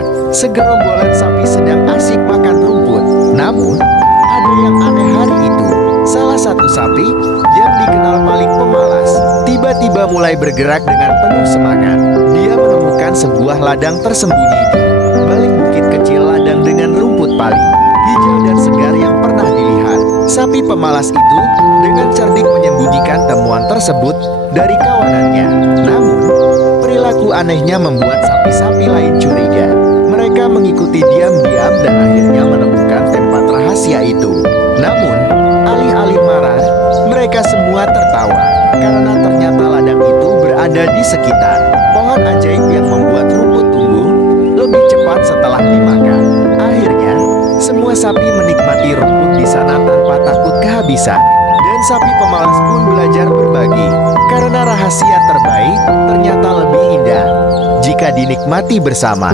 pepohonan. Segerombolan sapi sedang asik makan rumput. Namun, ada yang aneh hari itu. Salah satu sapi yang dikenal paling pemalas tiba-tiba mulai bergerak dengan penuh semangat. Dia menemukan sebuah ladang tersembunyi di balik bukit kecil. Ladang dengan rumput paling hijau dan segar yang pernah dilihat. Sapi pemalas itu dengan cerdik menyembunyikan temuan tersebut dari kawanannya. Namun, perilaku anehnya membuat sapi-sapi lain curiga. Mereka mengikuti diam-diam dan akhirnya menemukan tempat rahasia itu. Namun, alih-alih marah, mereka semua tertawa karena ternyata ladang itu berada di sekitar pohon ajaib yang membuat rumput tumbuh lebih cepat setelah dimakan. Akhirnya, semua sapi menikmati rumput di sana tanpa takut kehabisan. Dan sapi pemalas pun belajar berbagi karena rahasia terbaik ternyata lebih indah jika dinikmati bersama.